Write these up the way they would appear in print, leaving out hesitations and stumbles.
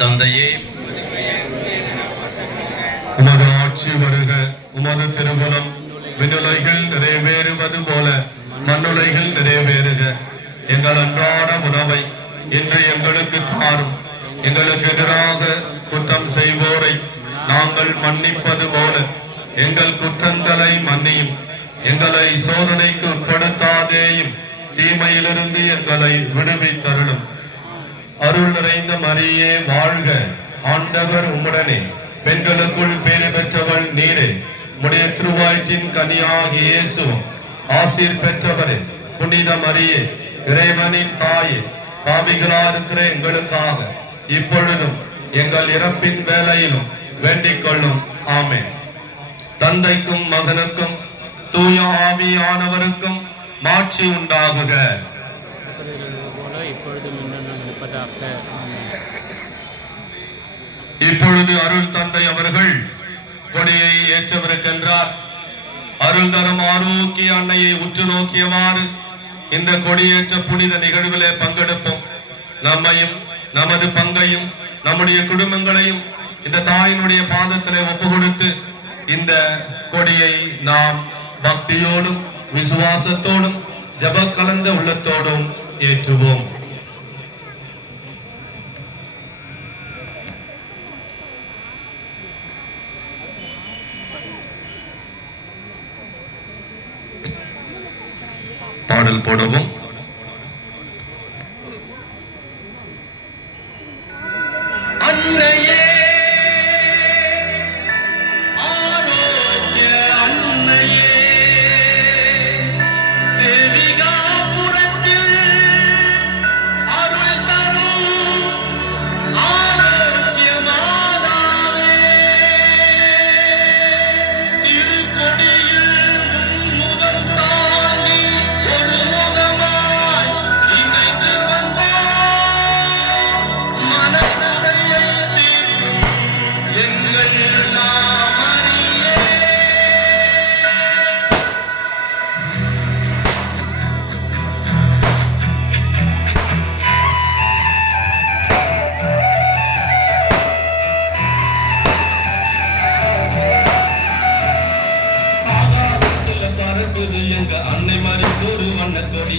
தந்தையே, உமது ஆட்சி வருக, உமது திருவுளம் விண்ணுலகில் நிறைவேறுவது போல மண்ணுலகில் நிறைவேறுக. எங்கள் அன்றாட உணவை இன்று எங்களுக்கு தாரும். எங்களுக்கு எதிராக குற்றம் செய்வோரை நாங்கள் மன்னிப்பது போல எங்கள் குற்றங்களை மன்னியும். எங்களை சோதனைக்கு உட்படுத்தாதேயும், தீமையிலிருந்து எங்களை விடுவித்தருளும். அருள் நிறைந்த மரியே வாழ்க, ஆண்டவர் உம்முடனே, பெண்களுக்குள் பேறு பெற்றவள் நீரே. உம்முடைய திருவயிற்றின் கனியாகிய இயேசுவும் ஆசீர் பெற்றவரே. புனித மரியே, இறைவனின் தாயே, பாவிகளா இருக்கிற எங்களுக்காக இப்பொழுதும் எங்கள் இறப்பின் வேளையிலும் வேண்டிக் கொள்ளும். ஆமென். தந்தைக்கும் மகனுக்கும் தூய ஆவியானவருக்கும் மாட்சி உண்டாகுக. இப்பொழுது அருள் தந்தை அவர்கள் கொடியை ஏற்றவிருக்கின்றார். அருள் தரும் ஆரோக்கிய அன்னையை உற்று நோக்கியவாறு இந்த கொடியேற்ற புனித நிகழ்விலே பங்கெடுப்போம். நம்மையும் நமது பங்கையும் நம்முடைய குடும்பங்களையும் இந்த தாயினுடைய பாதத்திலே ஒப்பு கொடுத்து இந்த கொடியை நாம் பக்தியோடும் விசுவாசத்தோடும் ஜப கலந்த உள்ளத்தோடும் ஏற்றுவோம். பாடல் போடவும். அன்னையே, ஆரோக்கிய அன்னையே, தேவிகாபுரத்தில் அருள் தரும் ஆரோக்கிய மாதாவே, திருக்கொடியில் முகம் தாண்டி ஒரு முகமாய் இணைந்து வந்தார். மனக்குறையை தீர்க்கும் எங்கள் மாமரியே. ஆகாசத்துல பறக்குது எங்க அன்னை மாதிரி ஒரு வண்ணக்கொடி.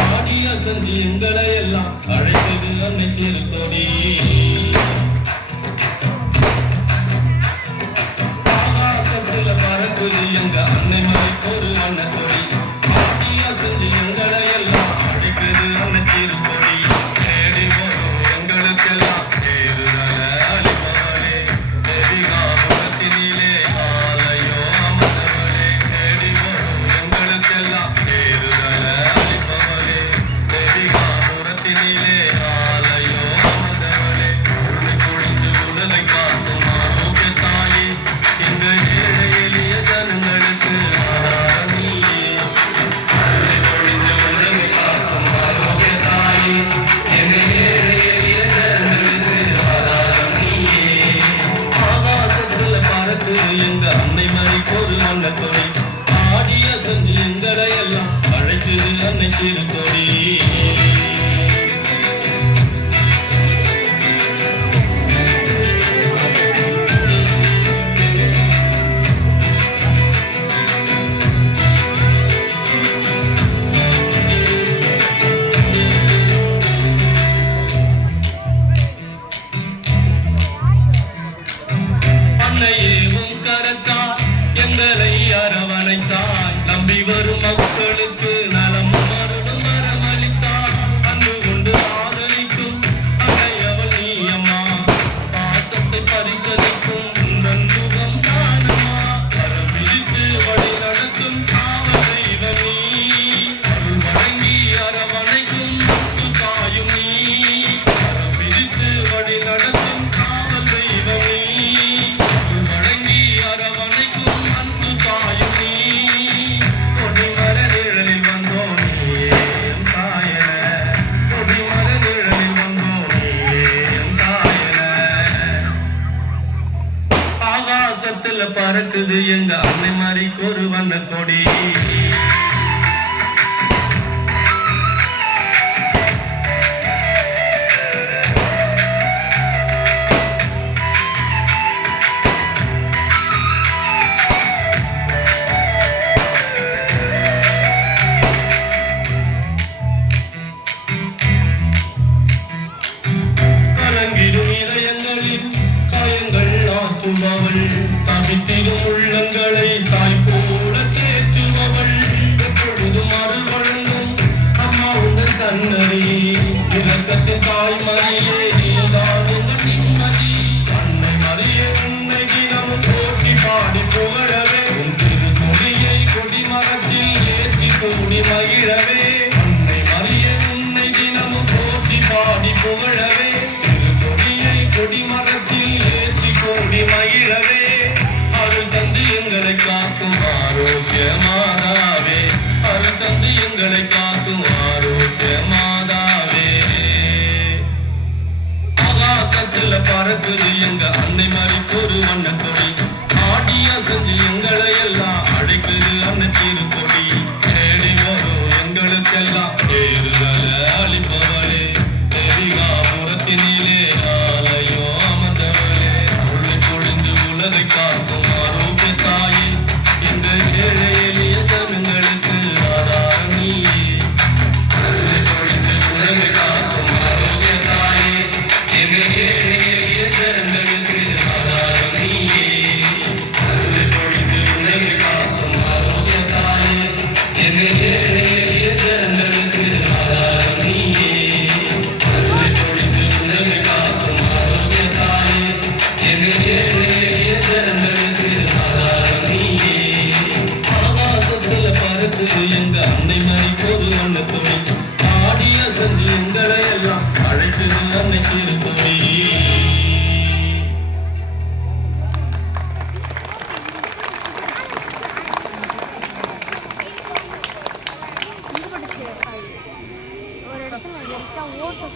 ஆடி அசந்தி எங்களை எல்லாம் அழைக்குது அன்னை திருக்கொடி. ஆகாசத்துல பறக்குது எங்க அன்னை மாதிரி ஒரு வண்ணக்கொடி. ஆடி அசந்தி எங்களை எல்லாம் அழைக்குது அன்னை திருக்கொடி. தேடி வரும் எங்களுக்கெல்லாம் தேறுதல அளிப்பவளே, தேவிகாபுரத்தினிலே ஆலயோ அமர்ந்தவளே. தேடி வரும் எங்களுக்கெல்லாம் தேறுதல அளிப்பவளே, தேவிகாபுரத்தினிலே ஆலயோ அமர்ந்தவளே. உன்னை பொழிந்து உடலை காக்கும் ஆரோக்கிய தாயே, எங்கள் ஏழை எளிய ஜனங்களுக்கு ஆதாரம் நீயே. உன்னை பொழிந்து உடலை காக்கும் ஆரோக்கிய தாயே, எங்கள் ஏழை எளிய ஜனங்களுக்கு ஆதாரம் நீயே. ஆகாசத்துல பறக்குது எங்க அன்னை மாதிரி ஒரு வண்ணக்கொடி. ஆடி அசந்தி எங்களை எல்லாம் அழைக்குது அன்னை திருக்கொடி. அன்னையே, உன் கரத்தால் எங்களை அரவணைத்தாய். நம்பி வரும் மக்களுக்கு நலமும் அருளும் வரமளித்தாய். அன்பு கொண்டு ஆதரிக்கும் அன்னை அவள் நீ அம்மா. பாசத்தை பரிசளிக்கும் உந்தன் முகம் தானம்மா. கரம் பிடித்து வழி நடத்தும் காவல் தெய்வம் நீ. அருள் வழங்கி அரவணைக்கும் அன்பு தாயும் நீ. கரம் பிடித்து வழி நடத்தும் காவல் தெய்வம் நீ. அருள் வழங்கி அரவணைக்கும் அன்பு தாயும் நீ. கொடிமர நிழலில் வந்தோம் நீயே என் தாயன. கொடிமர நிழலில் வந்தோம் நீயே என் தாயன. ஆகாசத்துல பறக்குது எங்க அன்னை மாதிரி ஒரு வண்ணக்கொடி. ஆகாசத்துல பறக்குது எங்க அன்னை மாதிரி ஒரு வண்ணக்கொடி ஆடி அசைஞ்சு எங்களை எல்லாம் அழைக்குது அன்னை திருக்கொடி தேடி வரும் எங்களுக்கெல்லாம் தேடுதல அளிப்பவளே தேவிகாபுரத்தினிலே ஆலயம் அமர்ந்தவளே அருளை பொழிந்து உலகை காக்கும் ஆரோக்கிய தாயே எங்க ஏழை எளிய ஜனங்களுக்கு ஆதாரம் நீயே அருளை பொழிந்து உலகை காக்கும் ஆரோக்கிய தாயே எங்க ஏழை எளிய ஜனங்களுக்கு ஆதாரம் நீயே அருளை பொழிந்து உலகை காக்கும் ஆரோக்கிய தாயே எங்க ஏழை எளிய ஜனங்களுக்கு ஆதாரம் நீயே அருளை பொழிந்து உலகை காக்கும் ஆரோக்கிய தாயே எங்க ஏழை எளிய ஜனங்களுக்கு ஆதாரம் நீயே ஆகாசத்துல பறக்குது எங்க அன்னை மாதிரி ஒரு வண்ணக்கொடி ஆடி அசைஞ்சு எங்களை எல்லாம் அழைக்குது அன்னை திருக்கொடி ஒரு இடத்துல லைட்டா ஓட்டு